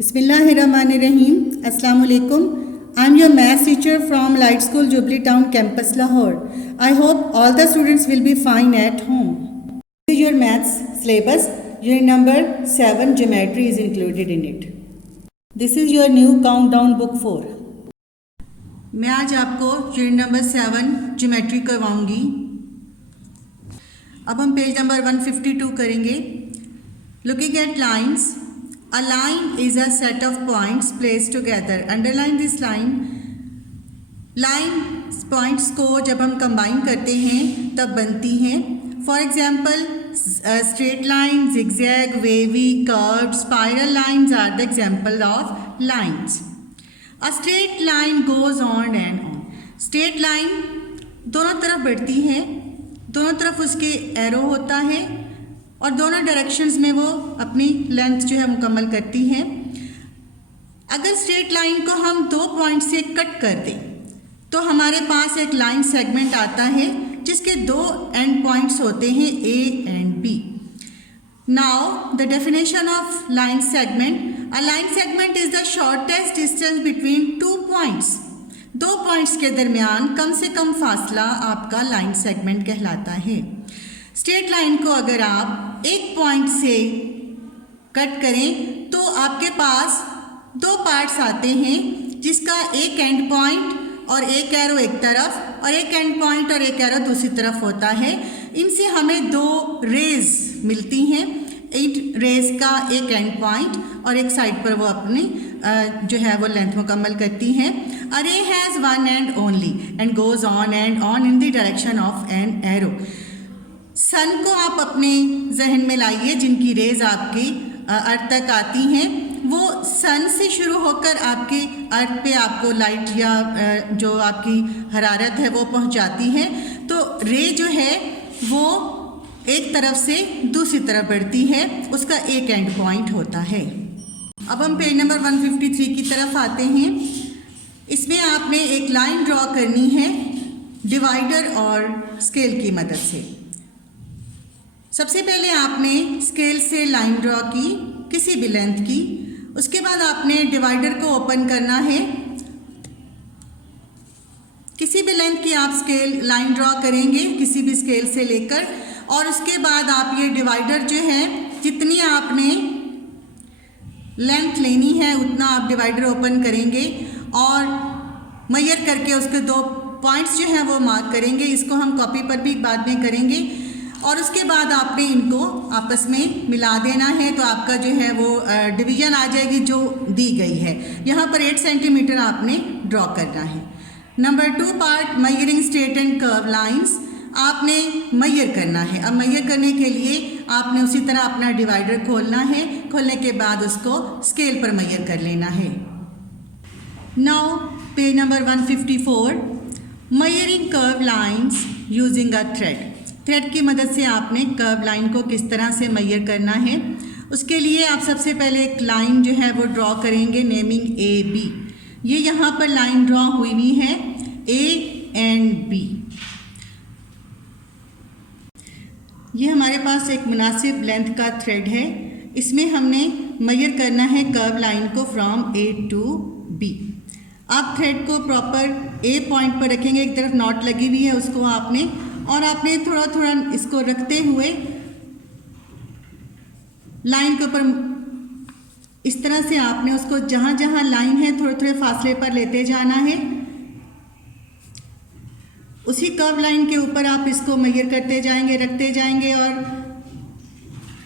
Bismillahirrahmanirrahim. Assalamu alaikum. I'm your maths teacher from Light School, Jubilee Town Campus, Lahore. I hope all the students will be fine at home. This is your maths syllabus. Unit number 7 geometry is included in it. This is your new countdown book 4. मैं आज आपको unit number 7 geometry करवाऊंगी. अब हम page number 152 करेंगे. Looking at lines. A line is a set of points placed together. Underline this line. Line points को जब हम combine करते हैं तब बनती हैं. For example, straight line, zigzag, wavy, curved, spiral lines are the example of lines. A straight line goes on and on. Straight line दोनों तरफ बढ़ती है, दोनों तरफ उसके एरो होता है और दोनों डायरेक्शंस में वो अपनी लेंथ जो है मुकम्मल करती है. अगर स्ट्रेट लाइन को हम दो पॉइंट से कट कर दें तो हमारे पास एक लाइन सेगमेंट आता है जिसके दो एंड पॉइंट्स होते हैं A and B. Now the definition of line segment. A line segment is the shortest distance between two points. दो पॉइंट्स के दरमियान कम से कम फासला आपका लाइन सेगमेंट कहलाता है. स्ट्रेट लाइन को अगर आप एक पॉइंट से कट करें तो आपके पास दो पार्ट्स आते हैं जिसका एक एंड पॉइंट और एक एरो एक तरफ और एक एंड पॉइंट और एक एरो दूसरी तरफ होता है. इनसे हमें दो रेज मिलती हैं. एक रेज का एक एंड पॉइंट और एक साइड पर वो अपनी जो है वो लेंथ मुकम्मल करती हैं. A ray has one end only and goes on and on in the direction of an arrow. Sun को आप अपने जहन में लाइए जिनकी रेज आपकी अर्थ तक आती हैं. वो सन से शुरू होकर आपके अर्थ पे आपको लाइट या जो आपकी हरारत है वो पहुंचाती है. तो रे जो है वो एक तरफ से दूसरी तरफ बढ़ती है, उसका एक एंड पॉइंट होता है. अब हम पेज नंबर 153 की तरफ आते हैं. इसमें आपने एक लाइन ड्रॉ करनी है डिवाइडर और स्केल की मदद से. सबसे पहले आपने स्केल से लाइन ड्रॉ की किसी भी लेंथ की. उसके बाद आपने डिवाइडर को ओपन करना है. किसी भी लेंथ की आप स्केल लाइन ड्रॉ करेंगे किसी भी स्केल से लेकर, और उसके बाद आप ये डिवाइडर जो है जितनी आपने लेंथ लेनी है उतना आप डिवाइडर ओपन करेंगे और मेजर करके उसके दो पॉइंट्स जो हैं वो मार्क करेंगे. इसको हम कॉपी पर भी बाद में करेंगे. और उसके बाद आपने इनको आपस में मिला देना है तो आपका जो है वो डिवीज़न आ जाएगी जो दी गई है. यहाँ पर 8 सेंटीमीटर आपने ड्रॉ करना है. Number 2 part measuring straight and curve lines. आपने मेजर करना है. अब मेजर करने के लिए आपने उसी तरह अपना डिवाइडर खोलना है. खोलने के बाद उसको स्केल पर मेजर कर लेना है. Now page number 154. Measuring curve lines using a thread. Thread की मदद से आपने कर्व लाइन को किस तरह से मेजर करना है. उसके लिए आप सबसे पहले एक लाइन जो है वो ड्रॉ करेंगे नेमिंग ए बी. ये यहाँ पर लाइन ड्रॉ हुई हुई है ए एंड बी. ये हमारे पास एक मुनासिब लेंथ का थ्रेड है. इसमें हमने मेजर करना है कर्व लाइन को फ्रॉम ए टू बी. आप थ्रेड को प्रॉपर ए पॉइंट पर रखेंगे. एक तरफ नॉट लगी हुई है उसको आपने, और आपने थोड़ा थोड़ा इसको रखते हुए लाइन के ऊपर इस तरह से आपने उसको जहाँ जहाँ लाइन है थोड़े थोड़े फासले पर लेते जाना है. उसी कर्व लाइन के ऊपर आप इसको मेजर करते जाएंगे, रखते जाएंगे और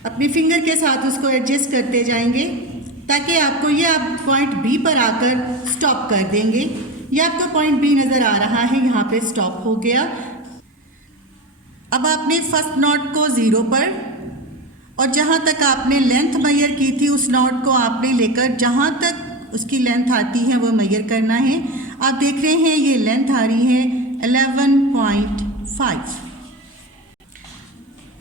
अपनी फिंगर के साथ उसको एडजस्ट करते जाएंगे ताकि आपको ये आप पॉइंट बी पर आकर स्टॉप कर देंगे. ये आपका पॉइंट बी नज़र आ रहा है, यहाँ पे स्टॉप हो गया. अब आपने फर्स्ट नॉट को 0 पर और जहाँ तक आपने लेंथ मेजर की थी उस नॉट को आपने लेकर जहाँ तक उसकी लेंथ आती है वो मेजर करना है. आप देख रहे हैं ये लेंथ आ रही है 11.5.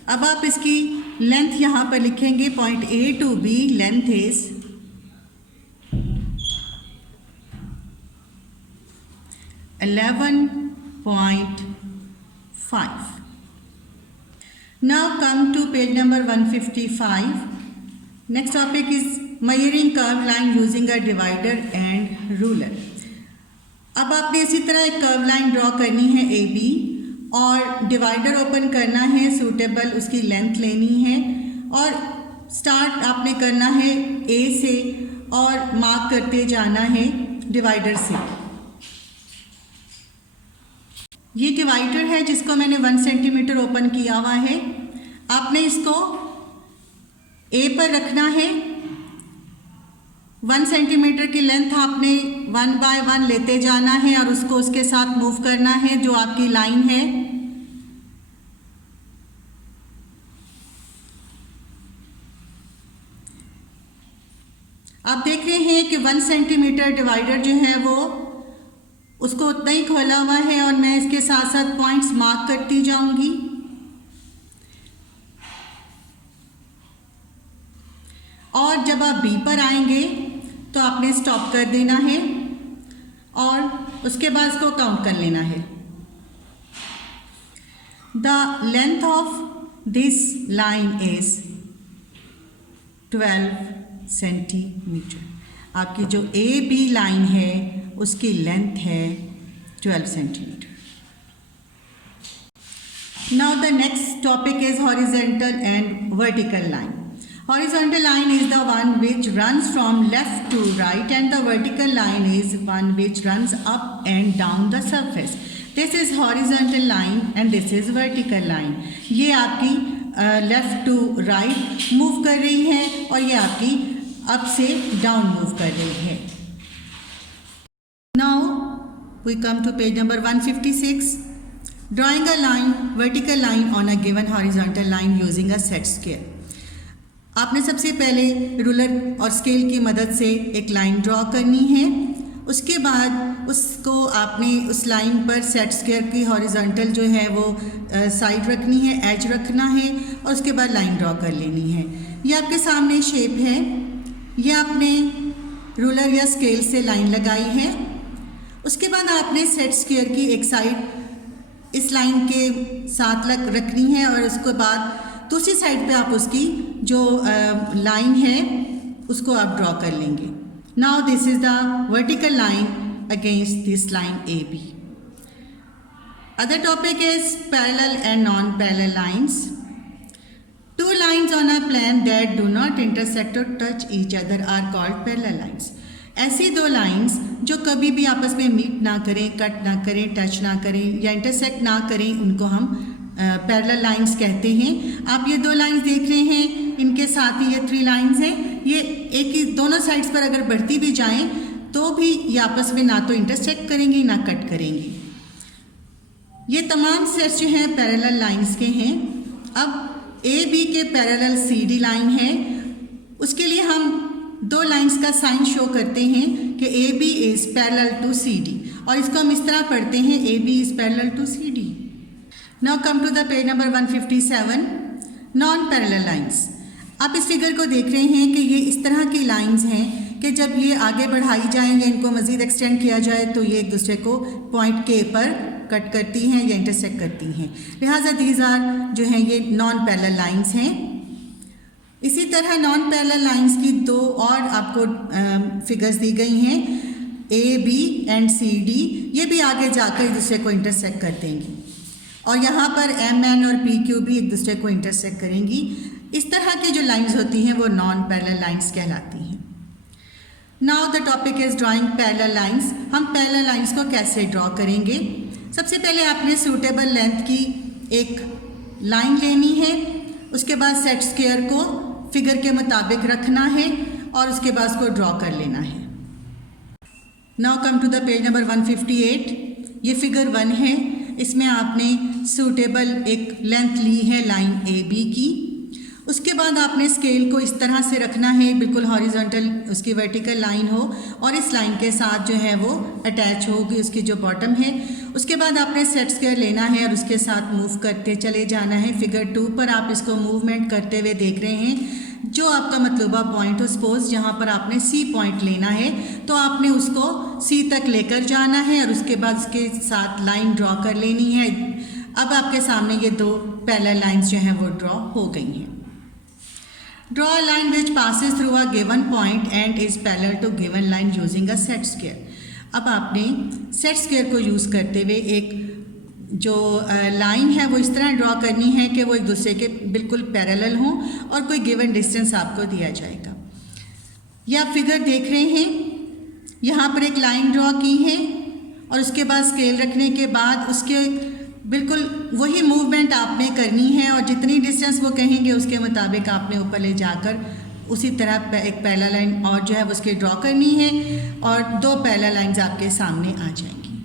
अब आप इसकी लेंथ यहाँ पर लिखेंगे. Point A to B length is 11.5. Now come to page number 155. Next topic is measuring curved line using a divider and ruler. अब आपने इसी तरह एक कर्व लाइन ड्रॉ करनी है ए बी और डिवाइडर ओपन करना है, सूटेबल उसकी लेंथ लेनी है और स्टार्ट आपने करना है ए से और मार्क करते जाना है डिवाइडर से। ये डिवाइडर है जिसको मैंने 1 सेंटीमीटर ओपन किया हुआ है। आपने इसको ए पर रखना है। 1 सेंटीमीटर की लेंथ आपने 1 बाय 1 लेते जाना है और उसको उसके साथ मूव करना है जो आपकी लाइन है। आप देख रहे हैं कि 1 सेंटीमीटर डिवाइडर जो है वो उसको उतना ही खोला हुआ है और मैं इसके साथ साथ पॉइंट्स मार्क करती जाऊंगी। और जब आप बी पर आएंगे तो आपने स्टॉप कर देना है और उसके बाद इसको काउंट कर लेना है। The length of this line is 12 centimetre. आपकी जो ए बी लाइन है उसकी लेंथ है 12 centimetre. Now the next topic is horizontal and vertical line. Horizontal line is the one which runs from left to right and the vertical line is one which runs up and down the surface. This is horizontal line and this is vertical line. ये आपकी left to right move कर रही है और ये आपकी up से down move कर रही है। Now we come to page number 156. Drawing a line, vertical line on a given horizontal line using a set square. आपने सबसे पहले रूलर और स्केल की मदद से एक लाइन ड्रॉ करनी है। उसके बाद उसको आपने उस लाइन पर सेट स्क्वायर की हॉरिजॉन्टल जो है वो साइड रखनी है, एज रखना है और उसके बाद लाइन ड्रॉ कर लेनी है। ये आपके सामने शेप है। ये आपने रूलर या स्केल से लाइन लगाई है। उसके बाद आपने सेट स्क्वायर की एक साइड इस लाइन के साथ रखनी है और उसके बाद दूसरी साइड पे आप उसकी जो लाइन है उसको आप ड्रॉ कर लेंगे। Now this is the vertical line against this line A B. Other topic is parallel and non parallel lines. Two lines on a plane that do not intersect or touch each other are called parallel lines. ऐसी दो lines जो कभी भी आपस में meet ना करें, cut ना करें, टच ना करें या इंटरसेक्ट ना करें, उनको हम पैरेलल लाइंस कहते हैं। आप ये दो लाइंस देख रहे हैं, इनके साथ ही ये 3 लाइंस हैं। ये एक ही दोनों साइड्स पर अगर बढ़ती भी जाएं तो भी ये आपस में ना तो इंटरसेक्ट करेंगी ना कट करेंगी। ये तमाम सेट्स जो हैं पैरेलल लाइंस के हैं। अब ए बी के पैरेलल सी डी लाइन है, उसके लिए हम 2 लाइंस का साइन शो करते हैं कि A B is parallel to C D और इसको हम इस तरह पढ़ते हैं A B is parallel to C D. Now come to the page number 157, non-parallel lines. आप इस फिगर को देख रहे हैं कि ये इस तरह की लाइंस हैं कि जब ये आगे बढ़ाई जाएँ या इनको मज़ीद एक्सटेंड किया जाए तो ये एक दूसरे को पॉइंट के पर कट करती हैं या इंटरसेक्ट करती हैं। लिहाजा दीज आर जो हैं ये नॉन पैरेलल लाइंस हैं। इसी तरह नॉन पैरेलल लाइंस की 2 और आपको फिगर्स दी गई हैं, A B and C D. ये भी आगे जाकर एक दूसरे को इंटरसेक्ट कर देंगी और यहाँ पर एम एन और पी क्यू भी एक दूसरे को इंटरसेक्ट करेंगी। इस तरह की जो लाइंस होती हैं वो नॉन पैरेलल लाइंस कहलाती हैं। Now the topic is drawing parallel lines. हम पैरेलल लाइंस को कैसे ड्रॉ करेंगे? सबसे पहले आपने सूटेबल लेंथ की एक लाइन लेनी है। उसके बाद सेट स्क्वायर को फिगर के मुताबिक रखना है और उसके बाद उसको ड्रॉ कर लेना है। Now come to the page number 158। ये फिगर 1 है। इसमें आपने सूटेबल एक लेंथ ली है लाइन ए बी की। उसके बाद आपने स्केल को इस तरह से रखना है, बिल्कुल हॉरिजॉन्टल उसकी वर्टिकल लाइन हो और इस लाइन के साथ जो है वो अटैच होगी उसकी जो बॉटम है। उसके बाद आपने सेट स्क्वायर लेना है और उसके साथ मूव करते चले जाना है। फिगर 2 पर आप इसको मूवमेंट करते हुए देख रहे हैं। जो आपका मतलूबा पॉइंट हो, सपोज जहाँ पर आपने सी पॉइंट लेना है तो आपने उसको सी तक लेकर जाना है और उसके बाद उसके साथ लाइन ड्रॉ कर लेनी है। अब आपके सामने ये 2 पैरेलल लाइंस जो हैं वो ड्रॉ हो गई हैं। Draw a line which passes through a given point and is parallel to given line using a set square. अब आपने सेट स्क्वायर को यूज़ करते हुए एक जो लाइन है वो इस तरह ड्रॉ करनी है कि वो एक दूसरे के बिल्कुल पैरेलल हों और कोई गिवन डिस्टेंस आपको दिया जाएगा। ये आप फिगर देख रहे हैं, यहाँ पर एक लाइन ड्रॉ की है और उसके बाद स्केल रखने के बाद उसके बिल्कुल वही मूवमेंट आपने करनी है और जितनी डिस्टेंस वो कहेंगे उसके मुताबिक आपने ऊपर ले जाकर उसी तरह एक पैरेलल लाइन और जो है वो उसकी ड्रॉ करनी है और 2 पैरेलल लाइंस आपके सामने आ जाएंगी।